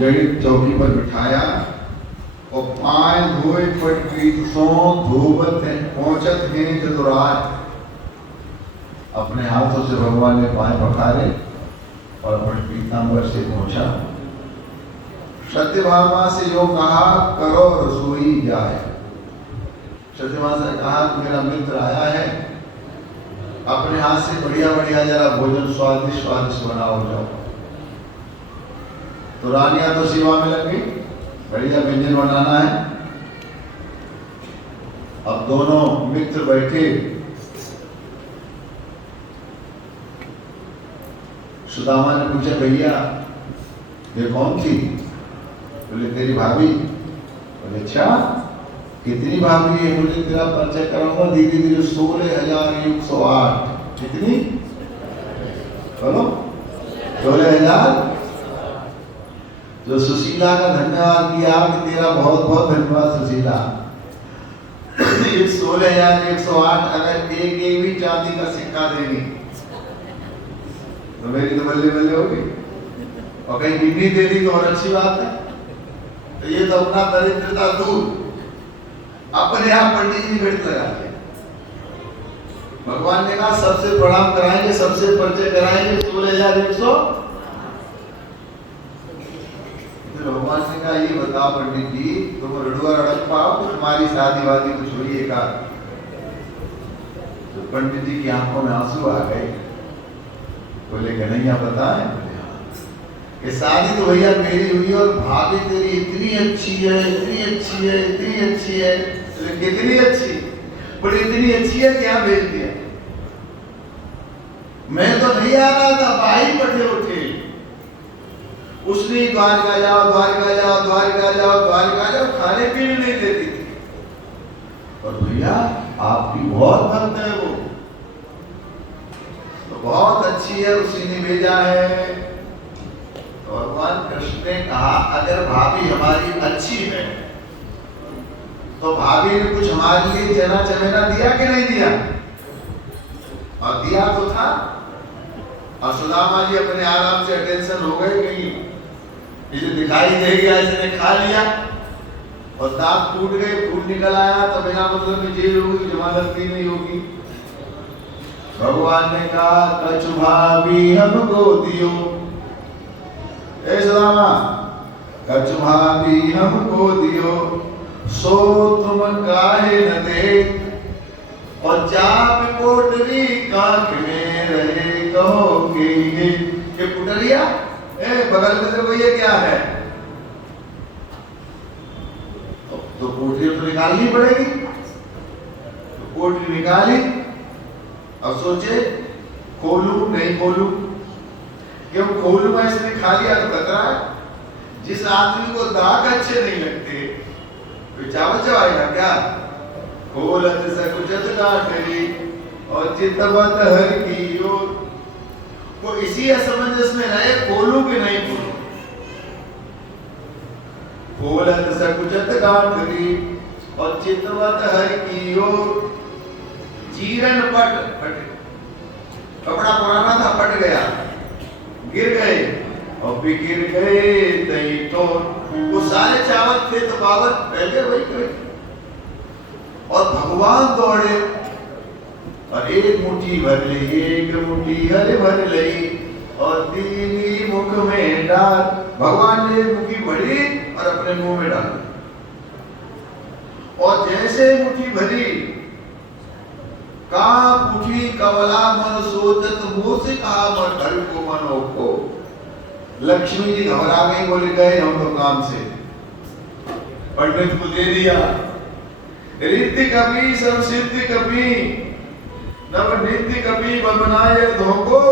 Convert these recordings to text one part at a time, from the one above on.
जड़ी चौकी पर बिठाया और पाय धोए पट पीत सो धोबत है पहुंचत है चतुराय। अपने हाथों से भगवान ने पाय पखारे और अपने पीतांबर से पहुंचा। सत्यभामा से जो कहा करो रसोई जाए। सत्यभामा से कहा कि मेरा मित्र आया है, अपने हाथ से बढ़िया बढ़िया जरा भोजन स्वादिष्ट स्वादिष्ट बनाओ जाओ। तो रानियां तो सेवा में लग गई, बढ़िया व्यंजन बनाना है। अब दोनों मित्र बैठे, सुदामा ने पूछा भैया ये कौन थी? बोले तेरी भाभी। बोले अच्छा कितनी भाभी है? बोले तेरा परिचय कराऊंगा धीरे धीरे। 16,108। कितनी? बोलो 16,000। जो सुशीला का धन्यवाद किया कि तेरा बहुत बहुत धन्यवाद सुशीला। 16,108 अगर एक एक भी चांदी का सिक्का देगी तो मेरी तो बल्ले बल्ले होगी, और कहीं बिगड़ी दे दी तो और अच्छी बात है। तो ये तो अपना दरिद्रता दूर अपने आप पंडित जी भेंट लगा दिया। भगवान ने कहा सबसे प्रणाम कराएंगे, सबसे परिचय कराएंगे। 16,100। भगवान ने कहा ये बताओ पंडित जी तुम रड़ुआ रड़क पाओ तो तुम्हारी शादी वादी कुछ हुई है का? तो पंडित जी की आंखों में आंसू आ गए। बोले कन्हैया बताएं? ये शादी तो भैया मेरी हुई और भाभी तेरी इतनी अच्छी है, इतनी अच्छी है, इतनी अच्छी है। कितनी अच्छी? बोले इतनी अच्छी है क्या भेज दिया? मैं तो नहीं आ रहा था, भाई पटे उठे। उसने द्वारका जाओ द्वारका जाओ द्वारका जाओ द्वारका जाओ खाने पीने नहीं देती थी। और भैया आपकी बहुत भक्त है वो, तो बहुत अच्छी है, उसी ने भेजा है। तो भगवान कृष्ण ने कहा अगर भाभी हमारी अच्छी है तो भाभी ने कुछ हमारे लिए चना चमेना दिया कि नहीं दिया? और दिया तो था। और सुदामा जी अपने आराम से अटेंशन हो गए, कहीं इसे दिखाई दे गया, इसने खा लिया और दांत टूट गए, खून निकल आया तो बिना मतलब में जेल होगी, जमानत भी नहीं होगी। भगवान ने कहा कछु भाभी हमको दियो। ए सुदामा कछु भाभी हमको दियो, सो तुम काहे न दे। और चाप कोटरी कांख में रहे कहो के पुटरिया बगल में देखो ये क्या है? तो पोटली तो निकालनी पड़ेगी। तो पोटली निकाली, अब सोचे खोलू नहीं खोलू, क्यों खोलूंगा? इसने खा लिया तो खतरा है। जिस आदमी को दाग अच्छे नहीं लगते तो चावल चबाएगा क्या? खोलत सकुचत गाठरी और चितवत हर की ओर। वो इसी असमंजस में रहे, खोलू कि नहीं खोलू। खोलत सकुचत गाठरी और चितवत हर की ओर। चीरन पट कपड़ा पुराना था, पट गया, गिर गए और भी गिर गए तई तो। वो सारे चावल थे तो बाबर पहले वही गए। और भगवान दौड़े और एक मुट्ठी भर ली, एक मुट्ठी हरे भर ली और दीनी मुख में डाल। भगवान ने एक मुट्ठी भरी और अपने मुंह में डाली। और जैसे मुट्ठी भरी का मुट्ठी कवला मन सोचत मुंह से कहा मन घर को मनो को। लक्ष्मी जी घबरा गई, बोले गए हम तो काम से, पंडित को दे दिया। रिद्धि कपि सब सिद्धि कपि नव नित्य कपि बनाए धोको।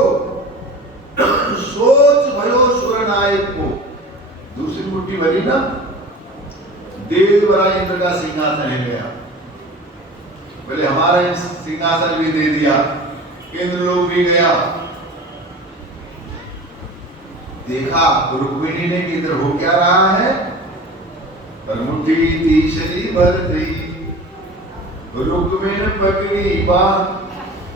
सोच भयो सुर नायक को। दूसरी मुट्ठी भरी ना, देवरा इंद्र का सिंहासन हिल गया। बोले हमारा सिंहासन भी दे दिया, इंद्र लोग भी गया। देखा रुक्मिणी ने कि इधर हो क्या रहा है, पर मुट्ठी तीसरी भर दी। रुक्मिणी पकड़ी बात,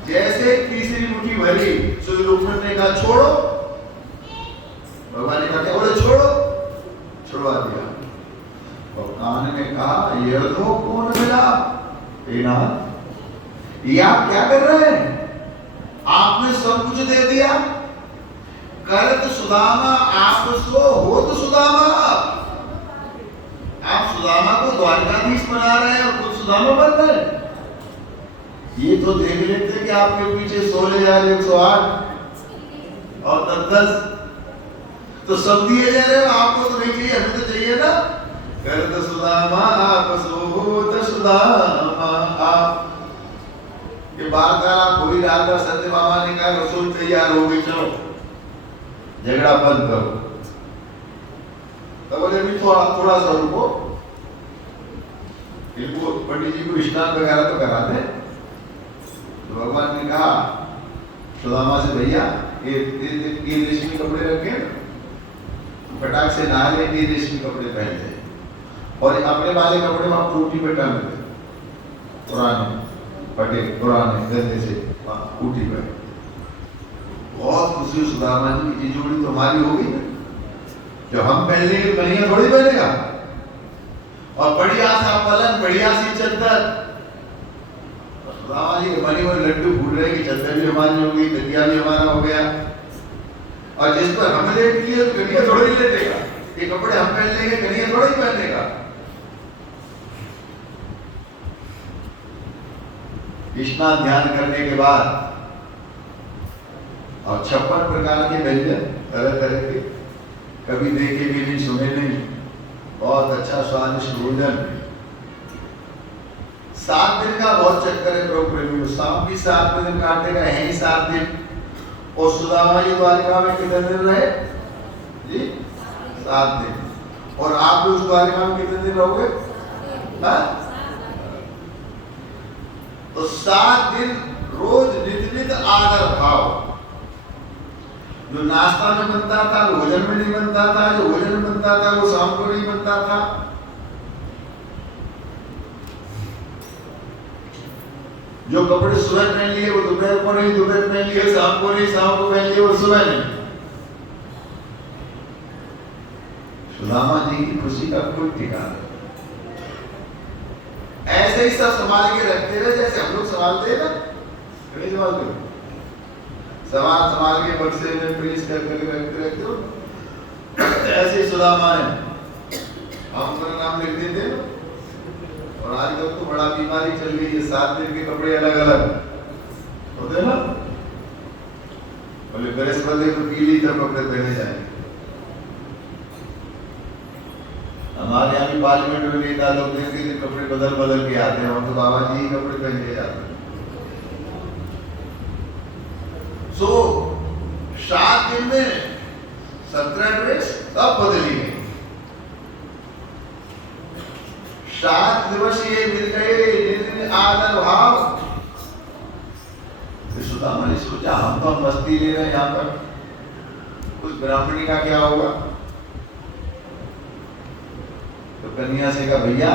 जैसे तीसरी मुट्ठी भरी तो रुक्मिणी ने कहा छोड़ो। भगवान ने कहा क्या? बोले छोड़ो। ये तो कौन मिला? हे नाथ, ये आप क्या कर रहे हैं? आपने सब कुछ दे दिया। करत सुदामा आप सो हो तो सुदामा, आप सुदामा को द्वारकाधीश बना रहे हैं और खुद सुदामा बन रहे हैं। ये तो देख लेते कि आपके पीछे 16,108 और 10 तो सब दिए जा रहे हो, आपको तो नहीं चाहिए, हमें तो चाहिए ना। करत सुदामा आप सोत सुदामा आप। ये वार्तालाप हो ही रहा था, सत्य मामा ने कहा रसोई तैयार हो गई, चलो झगड़ा बंद करो। तो बोले भी थोड़ा सा रुको, इनको पंडित जी को स्नान वगैरह तो करा दे। तो भगवान ने कहा सुदामा से, भैया ये रेशमी कपड़े रखे, फटाक से नहा ले, ये रेशमी कपड़े पहन ले, और अपने वाले कपड़े वहां खूंटी पे टांग दे, पुराने फटे पुराने गंदे से खूंटी पे। बहुत खुशी सुदामा जी की जोड़ी तो हमारी हो गई, जो हम पहन लेंगे कन्हैया थोड़ी पहनेगा। और बढ़िया सा पलंग, बढ़िया सी चद्दर, सुदामा जी के मनी में लड्डू फूट रहे कि चद्दर भी हमारी हो गई, तकिया भी हमारा हो गया। और जिस पर हम लेट लिए तो कन्हैया थोड़ी लेटेगा, ये कपड़े हम पहन लेंगे, कन्हैया थोड़ी पहनेगा। स्नान ध्यान करने के बाद और 56 प्रकार के व्यंजन तरह तरह के, कभी देखे भी नहीं, सुने नहीं, बहुत अच्छा स्वादिष्ट भोजन। 7 दिन का बहुत चक्कर है प्रभु प्रेमी, शाम भी 7 दिन काटेगा, है ही 7 दिन। और सुदामा जी द्वारिका में कितने दिन रहे जी? 7 दिन। और आप भी उस द्वारिका में कितने दिन रहोगे? तो 7 दिन रोज नित आदर भाव। जो नाश्ता में बनता था वो भोजन में नहीं बनता था, जो भोजन में बनता था वो शाम को नहीं बनता था। जो कपड़े सुबह पहन लिए वो दोपहर को नहीं, दोपहर पहन लिए शाम को नहीं, शाम को पहन लिए वो सुबह नहीं। सुदामा जी की खुशी का कोई ठिकाना। ऐसे ही सब संभाल के रखते रहे जैसे हम लोग संभालते हैं ना, नहीं संभालते? संभाल के बक्से में प्रेस कर रखते हो। ऐसे ही सुदामा ने हम अपना नाम लिख देते हैं। और आजकल तो बड़ा बीमारी चल गई है, 7 दिन के कपड़े अलग अलग होते हैं ना। बोले बृहस्पति को पीली तब कपड़े पहने जाएंगे। हमारे यहाँ भी पार्लियामेंट में नेता लोग देखते हैं कपड़े बदल बदल के आते हैं, हम तो बाबा जी ही कपड़े पहन के जाते हैं। सो 7 दिन में 17 ड्रेस सब बदली गई। 7 दिवस ये मिल गए निर्दिन आदर भाव। सुदामा ने सोचा हम तो मस्ती ले रहे हैं यहाँ पर, उस ब्राह्मणी का क्या होगा? तो कन्या से कहा भैया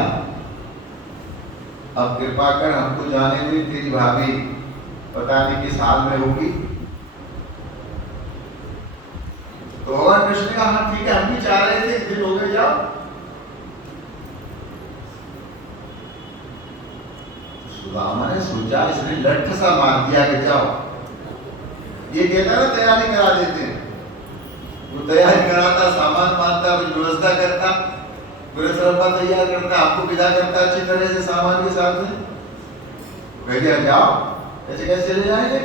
अब कृपा कर हमको जाने दे, तेरी भाभी पता नहीं किस हाल में होगी। तो भगवान कृष्ण ने कहा हाँ ठीक है, हम भी चाह रहे थे, एक दिन हो गए जाओ। सुदामा ने सोचा इसने लठ सा मार दिया कि जाओ। ये कहता ना तैयारी करा देते हैं, वो तैयारी कराता, सामान बांधता, व्यवस्था करता, पूरे सरपा तैयार करता, आपको विदा करता अच्छी तरह से सामान के साथ में। कह दिया जाओ, ऐसे कैसे चले जाएंगे?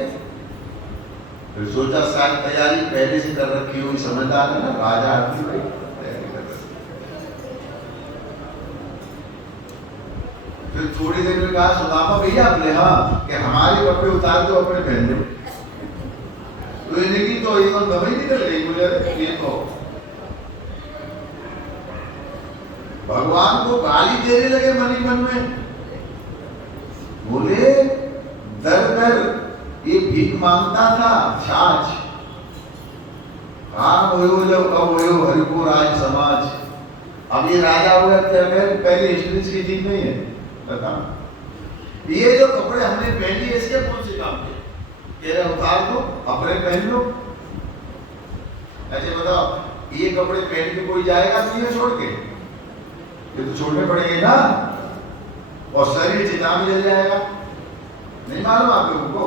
फिर सोचा शायद तैयारी पहले से कर रखी हुई, समझदार है ना राजा आदमी भाई, तैयारी कर रखी। फिर थोड़ी देर में कहा सुदामा भैया अपने हाँ कि हमारे कपड़े उतार दो, अपने पहन दो। तो इनकी तो एकदम दम ही निकल गई। बोले ये तो भगवान को गाली देने लगे मन ही मन में। बोले दर दर ये भीख मांगता था छाछ, हाँ भयो जब अब भयो हरिको राज समाज। अब ये राजा हो गया, पहले हिस्ट्री इसकी ठीक नहीं है। बता ये जो कपड़े हमने पहन लिए इसके कौन से काम के? कह रहे उतार दो, अपने पहन लो। ऐसे बताओ ये कपड़े पहन के कोई जाएगा दुनिया छोड़ के? ये तो छोड़ने पड़ेंगे ना। और शरीर चिता में जल जाएगा। नहीं मालूम आप लोगों को?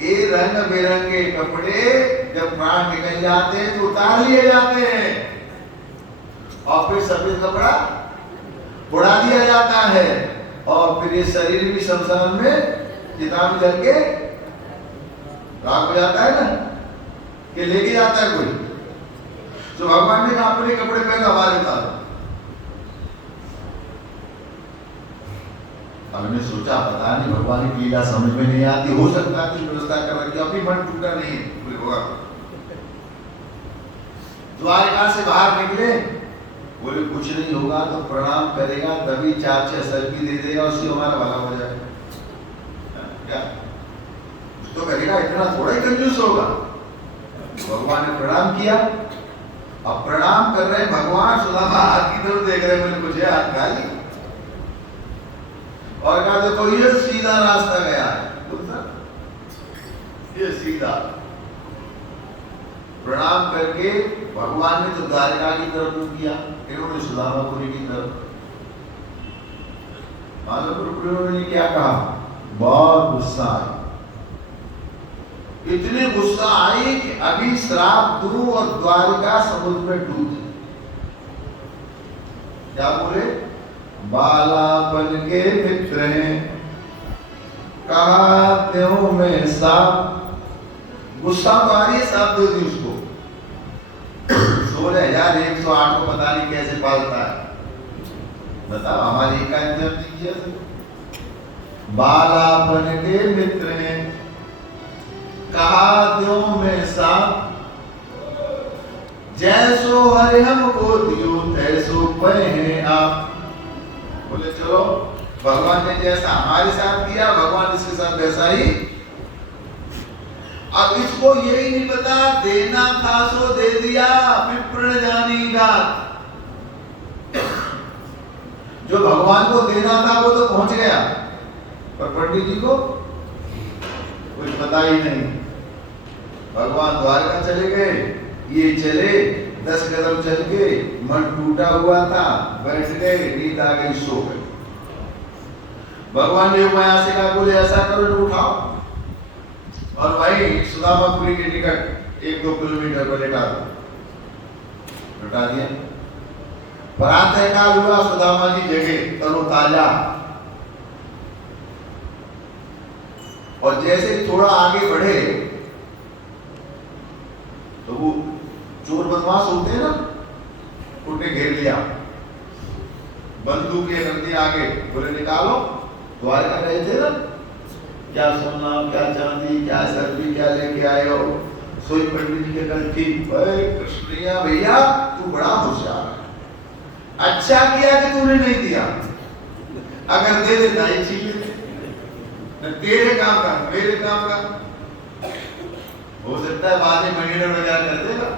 ये रंग बिरंगे कपड़े जब प्राण निकल जाते हैं तो उतार लिए जाते हैं और फिर सफेद कपड़ा उड़ा दिया जाता है और फिर ये शरीर भी शमशान में चिता में जल के राख हो जाता है ना, कि लेके जाता है कोई। तो भगवान ने कहा अपने कपड़े पहले हमारे उतारो। हमने सोचा पता नहीं भगवान की लीला समझ में नहीं आती, हो सकता है कि व्यवस्था कर रखी, अभी मन टूटा नहीं पूरे होगा। द्वारका से बाहर निकले, बोले कुछ नहीं होगा तो प्रणाम करेगा तभी 4-6 सल्फी दे देगा, उससे हमारा भला हो जाएगा। क्या तो करेगा, इतना थोड़ा ही कंजूस होगा। भगवान ने प्रणाम किया। अब प्रणाम कर रहे भगवान, सुदामा हाथ की तरफ देख रहे, मैंने कुछ हाथ खाली और कहा देखो ये सीधा रास्ता गया है, ये सीधा। प्रणाम करके भगवान ने तो द्वारका की तरफ मुंह किया, इन्होंने सुदामापुरी की तरफ। माधवपुर ने क्या कहा, बहुत गुस्सा आई, इतनी गुस्सा आई कि अभी श्राप दूं और द्वारका समुद्र में डूब जाए। क्या बोले, बालापन के मित्र हैं कहा त्यों में साप। गुस्सा तो आ रही है, साप दे दी उसको। 16,108 को पता नहीं कैसे पालता है, बताओ हमारी का इंतजाम कीजिए। बालापन के मित्र हैं कहा त्यों में साप, जैसो हरे हमको दियो तैसो पे हैं आप। बोले चलो भगवान ने जैसा हमारे साथ किया, भगवान इसके साथ वैसा ही। अब इसको यही नहीं पता, देना था सो दे दिया, विप्र जानी घात। जो भगवान को देना था वो तो पहुंच गया, पर पंडित जी को कुछ पता ही नहीं। भगवान द्वारका चले गए, ये चले 10 कदम चल के, मन टूटा हुआ था, बैठ गए, नींद आ गई, सो गए। भगवान ने माया से कहा, बोले ऐसा करो जो उठाओ और वही सुदामापुरी के निकट 1-2 किलोमीटर पर लेटा दो। लौटा दिया। प्रातः काल हुआ, सुदामा जी जगे तरोताजा, और जैसे थोड़ा आगे बढ़े तो वो चोर बदमाश होते हैं ना, उन्हें घेर लिया, बंदूक ये रख दिया आगे, बोले निकालो। द्वारका गए थे ना, क्या सोना क्या चांदी क्या सर्दी क्या लेके आए हो। सोई पंडित जी के कंठी, कृष्णैया भैया तू बड़ा होशियार है, अच्छा किया कि तूने नहीं दिया, अगर दे देता ही छीन लेते। तेरे काम का मेरे काम का हो सकता है बाद में महीने वगैरह कर देगा।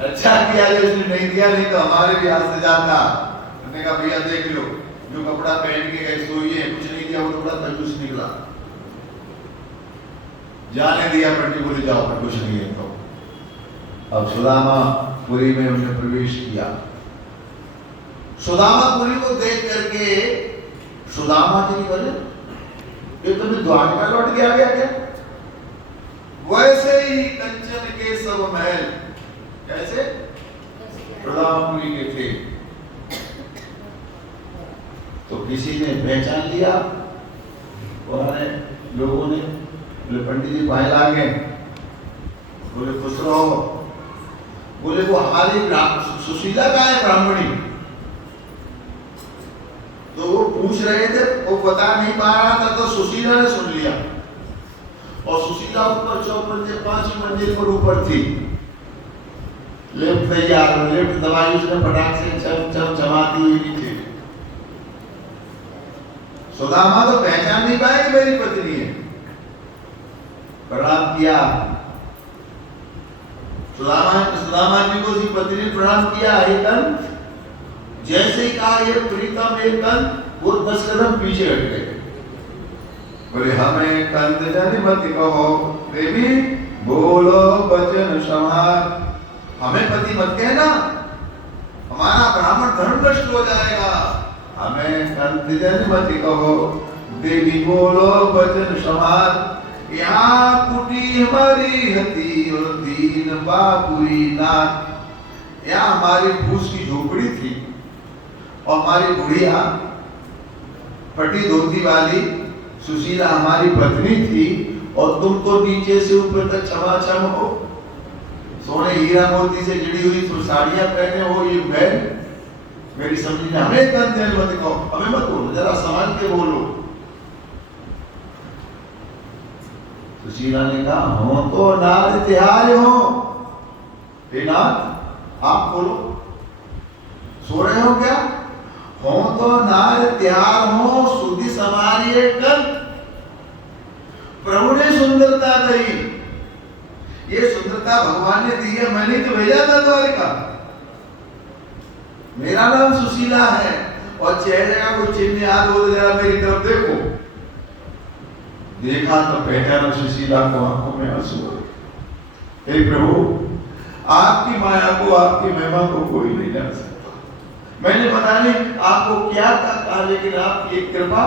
अच्छा किया जो इसने नहीं दिया, नहीं तो हमारे भी हाथ से जाता। मैंने कहा भैया देख लो, जो कपड़ा पहन के गए सोइए, कुछ नहीं दिया, वो कपड़ा कंजूस निकला, जाने दिया। पंडित बोले जाओ, पर कुछ नहीं है। तो अब सुदामापुरी में उन्होंने प्रवेश किया। सुदामापुरी को देख करके सुदामा जी बोले, ये तुम्हें द्वारका लौट के आ गया क्या? वैसे ही कंचन के सब महल, कैसे सुदामापुरी के थे। तो किसी ने पहचान लिया, पुराने लोगों ने, बोले पंडित जी पाए ला गए, बोले खुश रहो। बोले वो हमारी सुशीला का है ब्राह्मणी। तो वो पूछ रहे थे, वो बता नहीं पा रहा था, तो सुशीला ने सुन लिया। और सुशीला ऊपर 5 मंजिल पर ऊपर थी। लिफ्ट तैयार, लिफ्ट दबाई उसने, फटाक से चम चम चमाती हुई नीचे। सुदामा तो पहचान नहीं पाए कि मेरी पत्नी है। प्रणाम किया, सुदामा जी को उसकी पत्नी ने प्रणाम किया। एक जैसे ही कहा ये प्रीतम एक वो 10 कदम पीछे हट गए। बोले हमें कंद जन मत कहो देवी, बोलो वचन संहार। हमें पति मत कहना, हमारा ब्राह्मण धर्म नष्ट हो जाएगा, हमें कंत जन मति कहो, देवी बोलो बचन समाज। यहाँ कुटी हमारी हती और दीन बाबुरी नाथ। यहाँ हमारी फूस की झोपड़ी थी और हमारी बुढ़िया फटी धोती वाली सुशीला हमारी पत्नी थी, और तुम तो नीचे से ऊपर तक छमाछम हो, सोने हीरा मोती से जड़ी हुई तुम साड़ियां पहने हो। ये मैं मेरी समझ में हमें कंत मत कहो, हमें मत बोलो, जरा संभाल के बोलो। सुशीला ने कहा हो तो नार तिहार हो, हे नाथ आप बोलो, सो रहे हो क्या? हो तो नार तिहार हो, सुधि समारिए कल। प्रभु ने सुंदरता दी, ये सुंदरता भगवान ने दी है, मैंने तो भेजा था द्वारिका। मेरा नाम सुशीला है, और चेहरे का कोई चिन्ह याद हो तो जरा मेरी तरफ देखो। देखा तो पहचाना सुशीला को, आंखों में आंसू आए। हे प्रभु, आपकी माया को, आपकी महिमा को कोई नहीं जान सकता। मैंने पता नहीं आपको क्या कहा, लेकिन आपकी एक कृपा।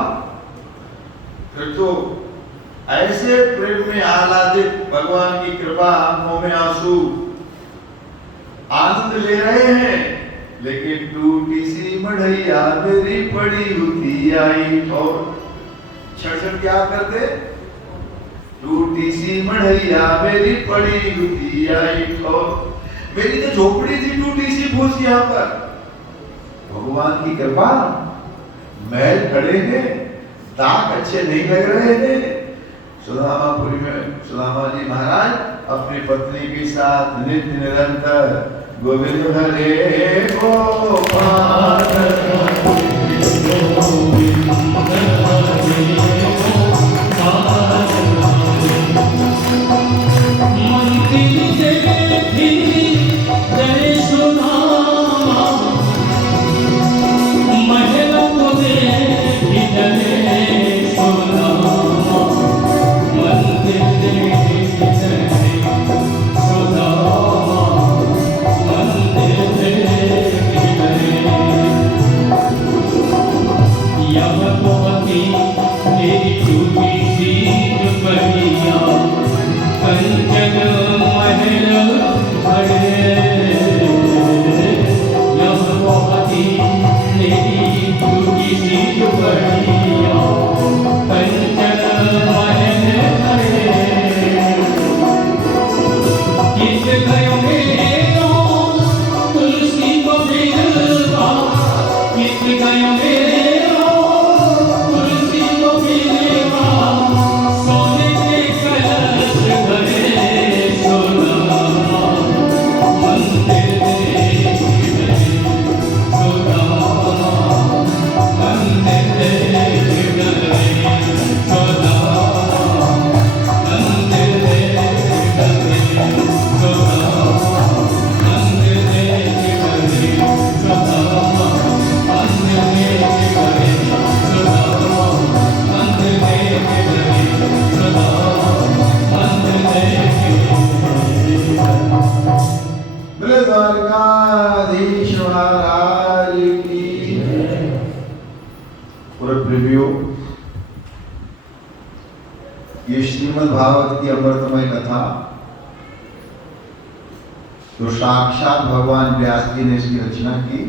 फिर तो ऐसे प्रेम में आह्लादित, भगवान की कृपा, आंखों में आंसू, आनंद ले रहे हैं। लेकिन टूटी सी मढ़ैया मेरी पड़ी होती आई, और क्षण क्या करते? टूटी सी मढ़ैया मेरी पड़ी होती आई, और मेरी तो झोपड़ी थी टूटी सी फूस यहाँ पर। भगवान की कृपा, महल खड़े हैं, दाग अच्छे नहीं लग रहे हैं। सुदामापुरी में सुदामा जी महाराज अपनी पत्नी के साथ नित्य निरंतर गोविंद हरे गोपाल ये श्रीमद् भागवत की अमृतमय कथा तो साक्षात भगवान व्यास जी ने इसकी रचना की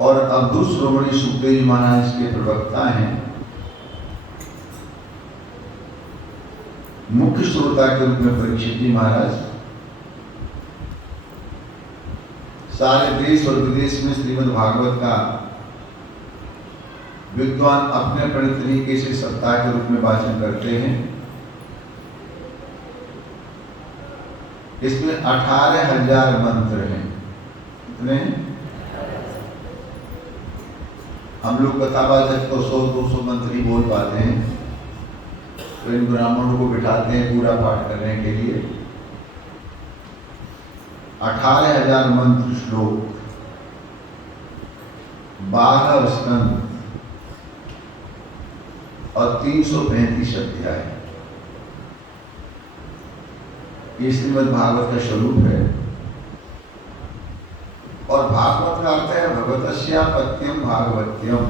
और अवधूत श्रोमणी सुखदेव जी महाराज इसके प्रवक्ता हैं। मुख्य श्रोता के रूप में परीक्षित जी महाराज सारे देश और विदेश में श्रीमद् भागवत का विद्वान अपने अपने तरीके से सप्ताह के रूप में वाचन करते हैं। इसमें 18,000 मंत्र हैं। कितने? हम लोग कथावाचक तो 100-200 मंत्र ही बोल पाते हैं, तो इन ब्राह्मणों को बिठाते हैं पूरा पाठ करने के लिए। 18,000 मंत्र श्लोक, 12 स्कंद और 335 अध्याय, ये श्रीमद् भागवत का स्वरूप है। और भागवत का अर्थ है भगवतस्या पत्यम भागवत्यम।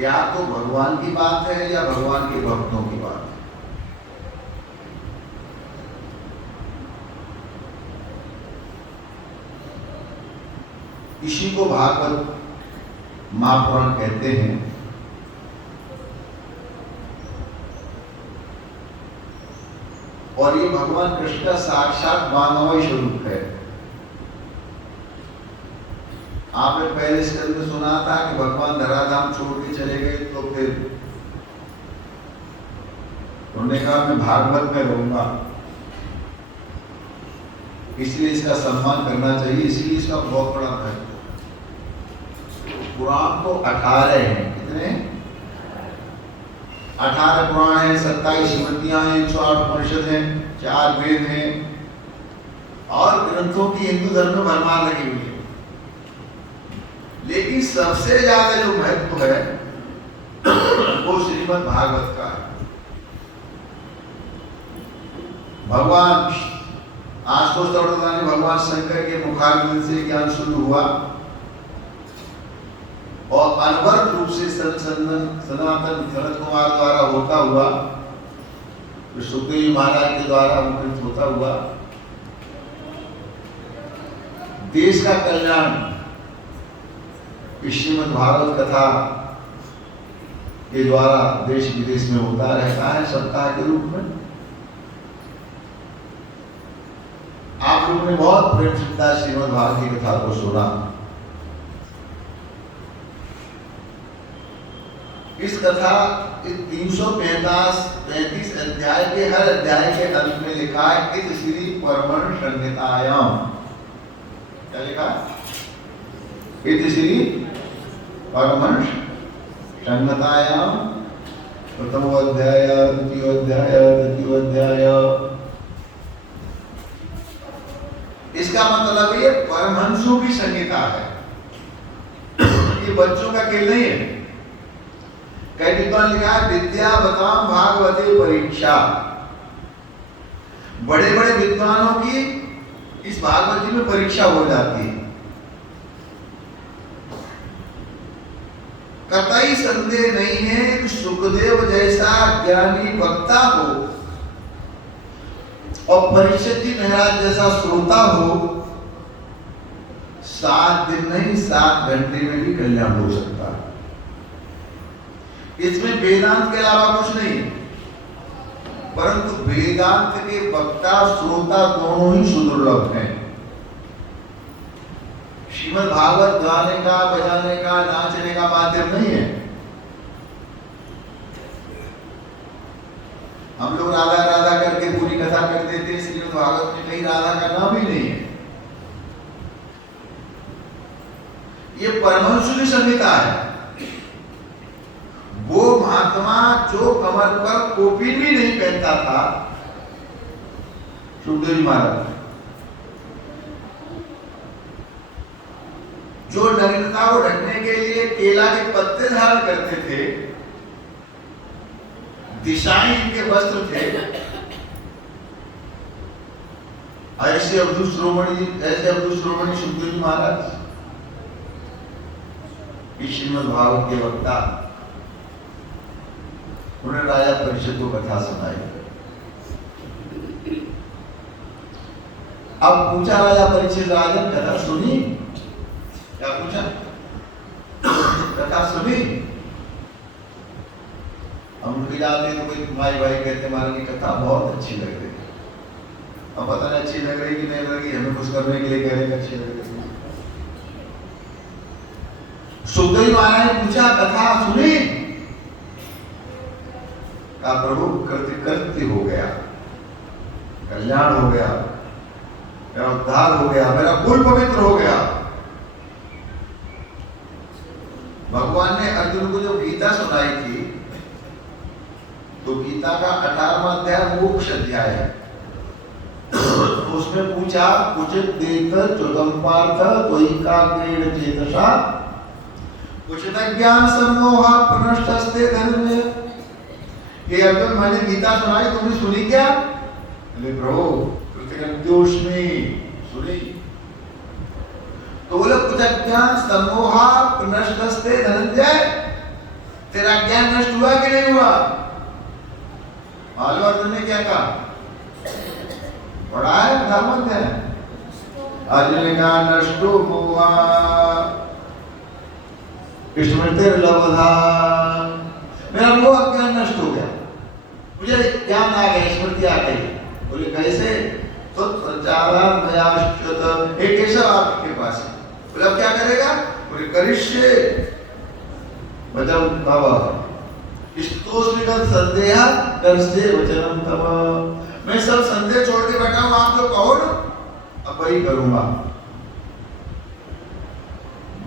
या तो भगवान की बात है या भगवान के भक्तों की बात है। इसी को भागवत महापुराण कहते हैं। और ये भगवान कृष्ण का साक्षात मानवीय स्वरूप है। आपने पहले स्कंद में सुना था कि भगवान धराधाम छोड़ के चले गए, तो फिर उन्होंने कहा मैं भागवत में रहूंगा, इसलिए इसका सम्मान करना चाहिए, इसलिए इसका बहुत बड़ा महत्व। पुराण तो 18 हैं। कितने? 18 पुराण हैं, 27 स्मृतियां हैं, 108 उपनिषद हैं, 4 वेद हैं और ग्रंथों की हिंदू धर्म में भरमार लगी हुई है। लेकिन सबसे ज्यादा जो महत्व है वो श्रीमद् भागवत का है। भगवान आशुतोष तोड़दानी भगवान शंकर के मुखारविंद से ज्ञान शुरू हुआ और अनवरत रूप से सनातन भरत कुमार द्वारा होता हुआ, सुखदेव महाराज के द्वारा मुखरित होता हुआ देश का कल्याण श्रीमद् भागवत कथा के द्वारा देश विदेश में होता रहता है सप्ताह के रूप में। आप लोगों ने बहुत प्रेम श्रद्धा श्रीमद् भागवत की कथा को सुना। इस कथा 335 अध्याय के हर अध्याय के अंत में लिखा है इति श्री परमहंस संहितायाम। क्या लिखा? इति श्री परमहंस संहितायाम प्रथमो अध्याय, द्वितीयो अध्याय, तृतीयो अध्याय। इसका मतलब ये परमहंसों की संहिता है, ये बच्चों का खेल नहीं है। कई विद्वान लिखा है विद्या बताम भागवते परीक्षा। बड़े बड़े विद्वानों की इस भागवत जी में परीक्षा हो जाती है। कतई संदेह नहीं है कि सुखदेव जैसा ज्ञानी वक्ता हो और परीक्षित जी महाराज जैसा श्रोता हो, 7 दिन नहीं 7 घंटे में भी कल्याण हो सकता है। इसमें वेदांत के अलावा कुछ नहीं, परंतु वेदांत के वक्ता श्रोता दोनों ही सुदुर्लभ हैं। श्रीमद् भागवत गाने का, बजाने का, नाचने का माध्यम नहीं है। हम लोग राधा राधा करके पूरी कथा कर देते हैं, श्रीमद् भागवत में कहीं राधा का नाम ही नहीं है। ये परमहंस की संहिता है। वो महात्मा जो कमर पर कोपी भी नहीं पहनता था, सुखदेव जी महाराज, जो नग्नता को ढकने के लिए केला के पत्ते धारण करते थे, दिशाएं इनके वस्त्र थे, ऐसे अवधूत श्रोमणी सुखदेव जी महाराज श्रीमद् भागवत के वक्ता। उन्होंने राजा परीक्षित को कथा सुनाई। अब पूछा राजा परीक्षित, राजन कथा सुनी? क्या पूछा? कथा सुनी? हम जाते तो कोई भाई कहते हमारे की कथा बहुत अच्छी लग रही। अब पता नहीं अच्छी लग रही कि नहीं लग रही, हमें कुछ करने के लिए कह रहे अच्छी लग रही। सुखदेव महाराज ने पूछा कथा सुनी? का प्रभु कृत्य हो गया, कल्याण हो गया, मेरा उद्धार हो गया, मेरा कुल पवित्र हो गया। भगवान ने अर्जुन को जो गीता सुनाई थी, तो गीता का 18वां अध्याय मोक्ष अध्याय है। उसमें पूछा उचित देख चुदम पार्थ कोई का क्रीड चेतसा उचित ज्ञान सम्मोह प्रनष्टस्ते धर्म। ये अर्जुन मैंने गीता सुनाई, तुमने सुनी क्या? अरे प्रभु कृतज्ञोष्मि, सुनी। तो बोले कुछ अज्ञान समोहा नष्टस्ते धनंजय, तेरा ज्ञान नष्ट हुआ कि नहीं हुआ? मालूम अर्जुन ने क्या कहा? पढ़ा है धर्म है। अर्जुन का नष्टो हुआ स्मृति लब्धा, मेरा वो अज्ञान नष्ट हो गया, मुझे ज्ञान आ गया, स्मृति आ गई। बोले कैसे? तो प्रचारान मयाश्चत, एक केशव आपके पास है। बोले अब क्या करेगा? बोले करिष्ये वचनम तव, स्तोस्मिकं संदेहा करस्ये वचनम तव, मैं सब संदेह छोड़ के बैठा हूं, आप जो कहो ना अब वही करूंगा।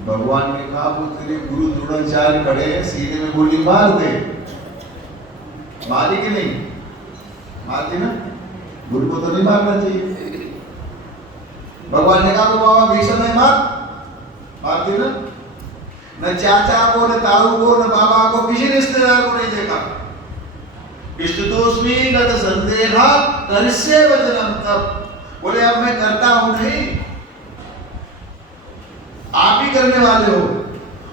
भगवान ने कहा वो तेरे गुरु द्रोणाचार्य खड़े हैं, सीने में गोली मार दे। मारी कि नहीं? मारती ना, गुरु को तो नहीं मारना चाहिए। भगवान ने कहा वो बाबा भीषण नहीं मारती ना, न चाचा को, न ताऊ को, न बाबा को, किसी रिश्तेदार को नहीं देखा। स्तुतोस्मि गत संदेहा करिष्ये वचनम तव, बोले अब मैं करता हूं नहीं, आप ही करने वाले हो।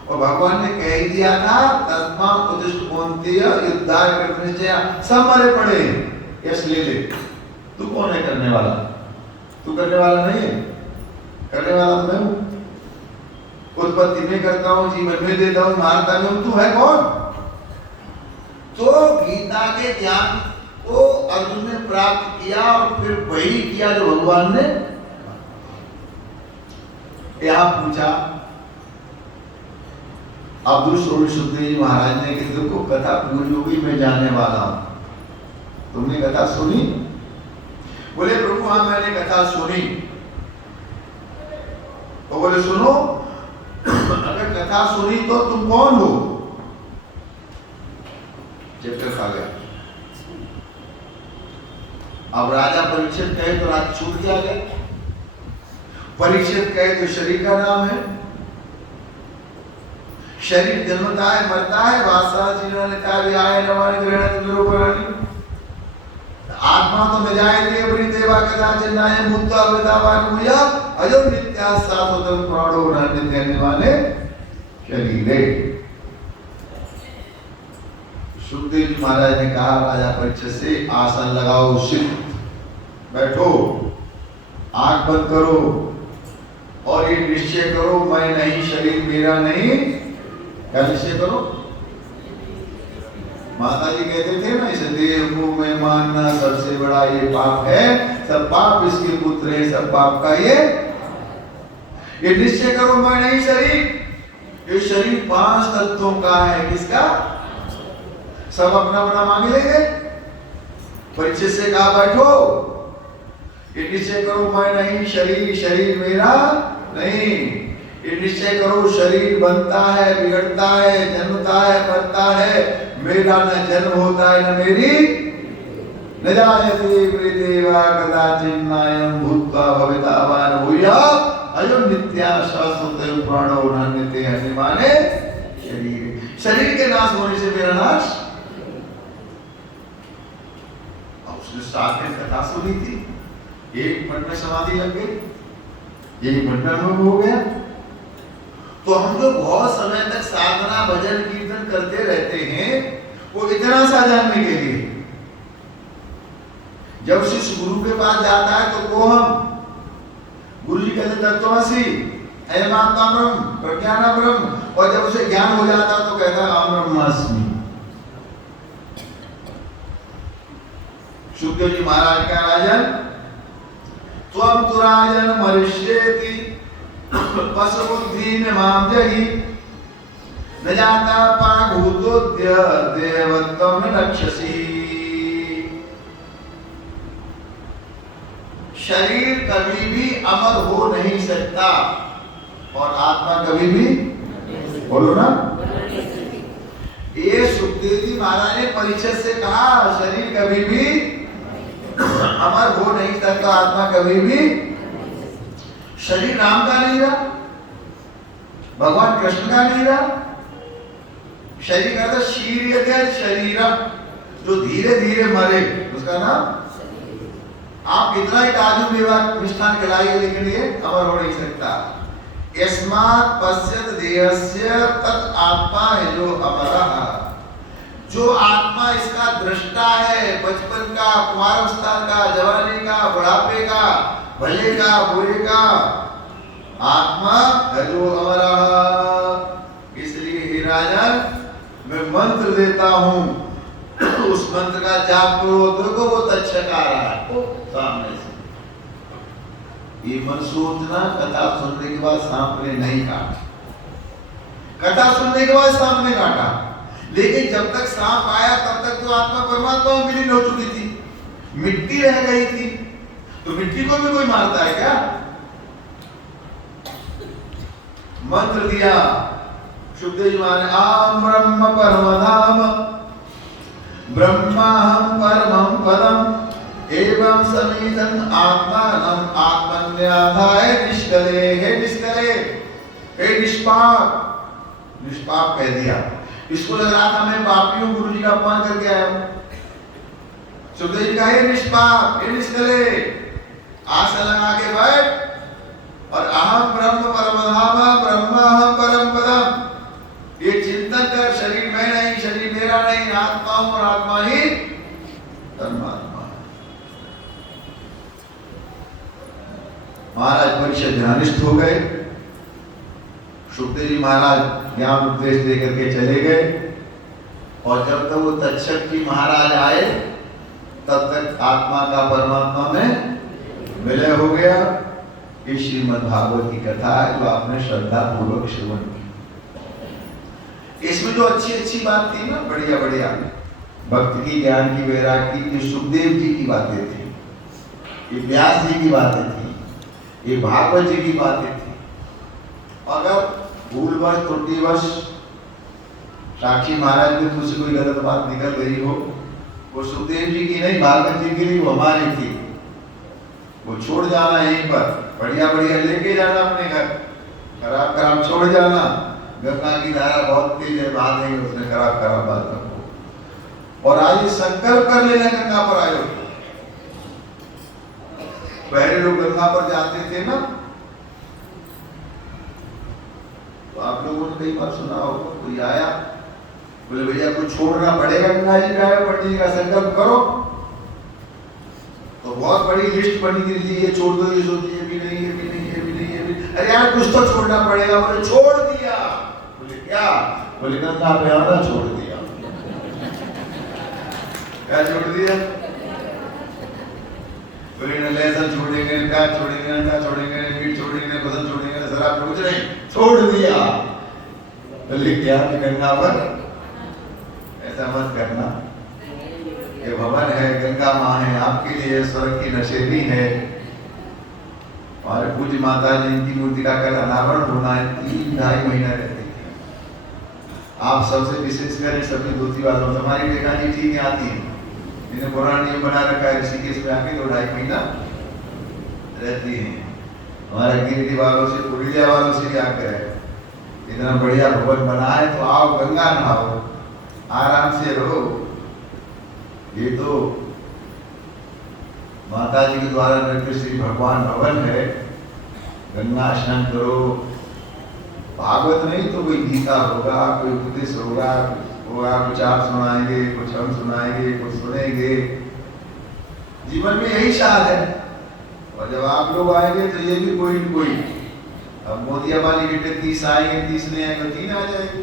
और भगवान ने कह ही दिया था तस्मा उदिष्ट कौन्तेय युद्धाय कृतनिश्चया, सब मरे पड़े, यश ले ले। तू कौन है करने वाला? तू करने वाला नहीं है, करने वाला मैं हूं। उत्पत्ति में करता हूं, जीवन में देता हूं, मारता में हूं, तू है कौन? तो गीता के ज्ञान को अर्जुन ने प्राप्त किया और फिर वही किया जो भगवान ने यहां पूछा। अब्दुल सुखदेव महाराज ने कि देखो कथा पूरी होगी, मैं जाने वाला हूं, तुमने कथा सुनी? बोले प्रभु हाँ मैंने कथा सुनी। तो बोले सुनो, अगर कथा सुनी तो तुम कौन हो? चैप्टर खा गया। अब राजा परीक्षित कहे तो राज छूट गया। परीक्षित कहे तो शरीर का नाम है, शरीर जन्मता है मरता है, वासा जीवन आय नवानि ग्रहण निरूपणानि, आत्मा तो न जायते परिदेवा कदाचित् नायं भूत्वा वृथावान् भूयात् अयो नित्याः शाश्वतं प्राणो न नित्यनिर्वाणे शरीरे। सुखदेव जी महाराज ने कहा राजा परीक्षित से, आसन लगाओ, सिद्ध बैठो, आंख बंद करो और ये निश्चय करो मैं नहीं, शरीर मेरा नहीं। क्या निश्चय करो? माता जी कहते थे ना, इस देह को मैं मानना सबसे बड़ा ये पाप है, सब पाप इसके पुत्र है, सब पाप का ये निश्चय करो मैं नहीं शरीर। ये शरीर 5 तत्वों का है, किसका? सब अपना अपना मांग लेंगे। परीक्षित से कहा बैठो, ये निश्चय करो मैं नहीं शरीर, शरीर मेरा नहीं। ये निश्चय करो शरीर बनता है, बिगड़ता है, जन्मता है, मरता है, मेरा न जन्म होता है न मेरी न जायते परिदेवा कदाचित् नायं भूत्वा भवितावान् भूयात् अयो नित्याः शाश्वतं प्राणो न नित्यनिर्वाणे शरीरे। शरीर के नाश होने से मेरा नाश। उसने साथ में कथा सुनी थी, एक मिनट में समाधि लग गई, एक मिनट में अनुभव हो गया। तो हम जो बहुत समय तक साधना भजन कीर्तन करते रहते हैं वो इतना सा जानने के लिए। जब शिष्य गुरु के पास जाता है तो को हम गुरु जी कहते तत्वमसि अयम् आत्मा ब्रह्म प्रज्ञान ब्रह्म, और जब उसे ज्ञान हो जाता तो कहता है अहम् ब्रह्मास्मि। सुखदेव जी महाराज का राजन, त्वं तु राजन मरिष्येति पशुबुद्धि में माम जहि न जाता पाभूतोद्य देवत्वं न रक्षसि। शरीर कभी भी अमर हो नहीं सकता और आत्मा कभी भी, बोलो ना, ये सुखदेव जी महाराज ने परीक्षित से कहा शरीर कभी भी अमर हो नहीं सकता, आत्मा कभी भी। शरीर राम का नहीं रहा, भगवान कृष्ण का नहीं रहा। शरीर का था शीर्यते शरीरम, जो धीरे धीरे मरे उसका नाम। आप कितना ही काजू मेवा मिष्ठान खिलाइए लेकिन ये अमर हो नहीं सकता। यस्मात् पश्यत देहस्य तत् आत्मा है जो अमरः, जो आत्मा इसका दृष्टा है, बचपन का, कुमारावस्था का, जवानी का, बुढ़ापे का, भले का, बुरे का, आत्मा है जो अमरः। इसलिए हे राजन, मैं मंत्र देता हूं, उस मंत्र का जाप करो, तेरे को बहुत अच्छा आ रहा है सामने से। ये मन सोचना कथा सुनने के बाद सांप ने नहीं काटा, कथा सुनने के बाद सांप ने काटा, लेकिन जब तक सांप आया तब तक तो आत्मा परमात्मा में विलीन हो चुकी थी, मिट्टी रह गई थी। तो मिट्टी को भी कोई मारता है क्या? मंत्र दिया सुखदेव जी महाराज, आम ब्रह्म परम धाम ब्रह्माहम परमं पदम एवं समीधन आत्मानं आत्मन्याधाय निष्कले। हे निष्कले, हे निष्पाप, निष्पाप कह दिया। इसको लग रहा था मैं पापी हूं, गुरु जी का अपमान करके आया हूं। सुखदेव जी का हे निष्पाप, हे निष्कले, आसन लगा के बैठ और अहम ब्रह्म परम धाम ब्रह्माहम परम पदम, ये चिंतन कर, शरीर मैं नहीं, शरीर मेरा नहीं, आत्मा हूं और आत्मा ही परमात्मा है। महाराज परिषद ध्यानिष्ठ हो गए। सुखदेव जी महाराज ज्ञान उपदेश देकर के चले गए, और जब तक वो तक्षक जी महाराज आए तब तक आत्मा का परमात्मा में विलय हो गया। ये श्रीमद् भागवत की कथा है जो आपने श्रद्धा पूर्वक श्रवण की। इसमें जो अच्छी अच्छी बात थी ना, बढ़िया बढ़िया भक्ति की, ज्ञान की, वैराग्य की, ये सुखदेव जी की बातें थी, ये व्यास जी की बातें थी, ये भागवत जी की बातें थी। अगर भूलवश त्रुटिवश साक्षी महाराज में तुझसे कोई गलत बात निकल गई हो, वो सुखदेव जी की नहीं, भागवत जी की नहीं, वो हमारी थी। वो छोड़ जाना यहीं पर, बढ़िया बढ़िया लेके जाना अपने घर, खराब खराब छोड़ जाना। गंगा की धारा बहुत तेज है, बहा देंगे उसने खराब खराब बात को। और आज संकल्प कर लेना गंगा पर आयो। पहले लोग गंगा पर जाते थे ना, तो आप लोगों ने कई बार सुना होगा, कोई आया बोले भैया कुछ छोड़ना पड़ेगा गंगा जी का, पंडित जी का संकल्प करो। तो बहुत बड़ी लिस्ट बनी थी, ये छोड़ दो, ये सोचिए, ये भी नहीं, ये भी नहीं, ये भी नहीं, ये भी। अरे यार कुछ तो छोड़ना पड़ेगा। बोले छोड़ दिया। बोले क्या? बोले गंगा पे आना छोड़ दिया। क्या छोड़ दिया? बोले न लहसुन छोड़ेंगे, न प्याज छोड़ेंगे, न अंडा छोड़ेंगे, न मीट छोड़ेंगे, न भोजन छोड़ेंगे, न शराब, कुछ नहीं, छोड़ दिया। बोले क्या? गंगा पर ऐसा मत करना, ये भवन है, गंगा माँ है, आपके लिए स्वर्ग की नशेली है। हमारे पूज्य माता जी इनकी मूर्ति का कल अनावरण होना है, 3-2.5 महीना रहती थी। आप सबसे विशेष करें, सभी धोती वालों, हमारी बेटा जी ठीक है आती है, इन्हें पुराना नियम बना रखा है, ऋषिकेश में आके 2-2.5 महीना रहती है। हमारे गिरडी वालों से, पुरुलिया वालों से क्या करें, इतना बढ़िया भवन बना है तो आओ गंगा नहाओ, आराम से रहो। ये तो माता जी के द्वारा निर्मित श्री भगवान भवन है, गंगा स्नान करो। भागवत नहीं तो कोई गीता होगा, कोई उपदेश होगा, कुछ आप सुनाएंगे, कुछ हम सुनाएंगे, कुछ सुनेंगे। जीवन में यही सार है। और जब आप लोग आएंगे तो ये भी कोई न कोई, अब मोदिया वाली बेटे 30 आएंगे, 30 नहीं आएंगे, 3 आ जाएंगे।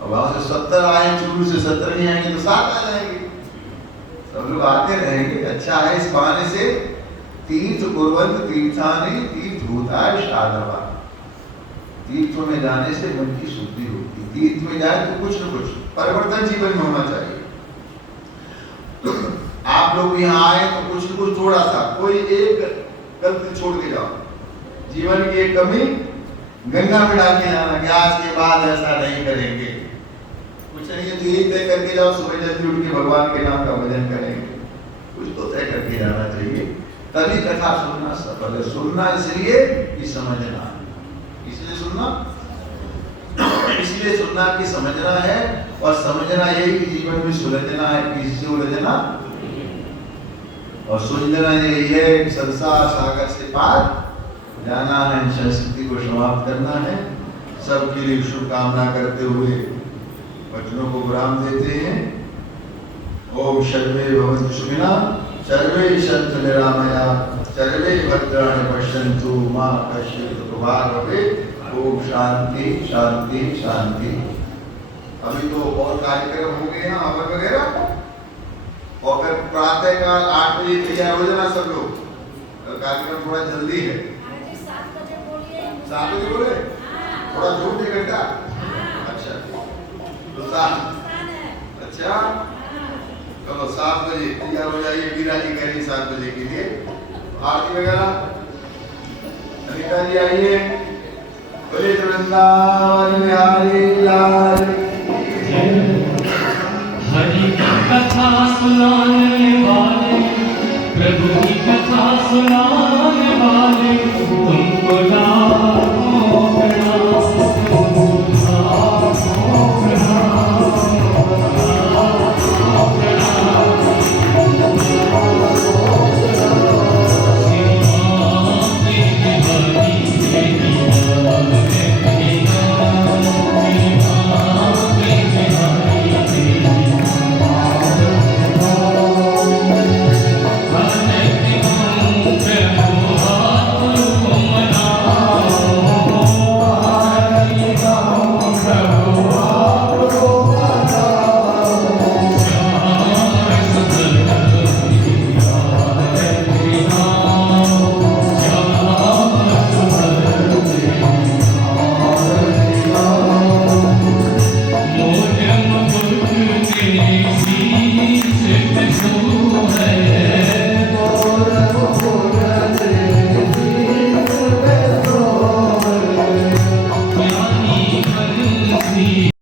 और वहां से 70 आए, शुरू से 70 नहीं आएंगे तो 7 आ जाएंगे। सब लोग आते रहेंगे। अच्छा है, इस बहाने से तीर्थ कुर्वन्त तीर्थानि तीर्थभूताय साधवा। तीर्थों में जाने से मन की शुद्धि होती है। तीर्थ में जाए तो कुछ न कुछ परिवर्तन जीवन में होना चाहिए। तो आप लोग यहाँ आए तो कुछ न कुछ थोड़ा सा, कोई एक गलती छोड़ के जाओ, जीवन की एक कमी गंगा में डाल के जाना कि आज के बाद ऐसा नहीं करेंगे। कुछ नहीं है तो यही तय करके जाओ, सुबह जल्दी उठ के भगवान के नाम का भजन करेंगे। कुछ तो तय करके जाना चाहिए, तभी कथा सुनना सफल है। सुनना इसलिए कि समझना, इसलिए सुनना, इसलिए सुनना कि समझना है। और समझना यही कि जीवन में सुलझना है, किसी से उलझना, और सुलझना यही है कि संसार सागर से पार जाना है, संस्कृति को समाप्त करना है। सबके लिए शुभकामना करते हुए वचनों को विराम देते हैं। ओम सर्वे भवन्तु सुखिनः, सर्वे सन्तु निरामयाः, सर्वे भद्राणि पश्यन्तु, मा कश्चित् दुःखभाग् भवेत्। ओम शांति शांति शांति। अभी तो और कार्यक्रम हो गए हैं हवन वगैरह, और फिर प्रातः काल 8 बजे तैयार हो जाना सब लोग। कार्यक्रम थोड़ा जल्दी है। 7 बजे बोलिए। 7 बजे बोले? थोड़ा जोर दे घंटा। अच्छा तो 7। अच्छा चलो 7 बजे तैयार हो जाइए। मीरा जी कह रही 7 बजे के लिए आरती वगैरह। अनिता जी आइए। बोले वृंदावन बिहारी लाल। हरि की कथा सुनाने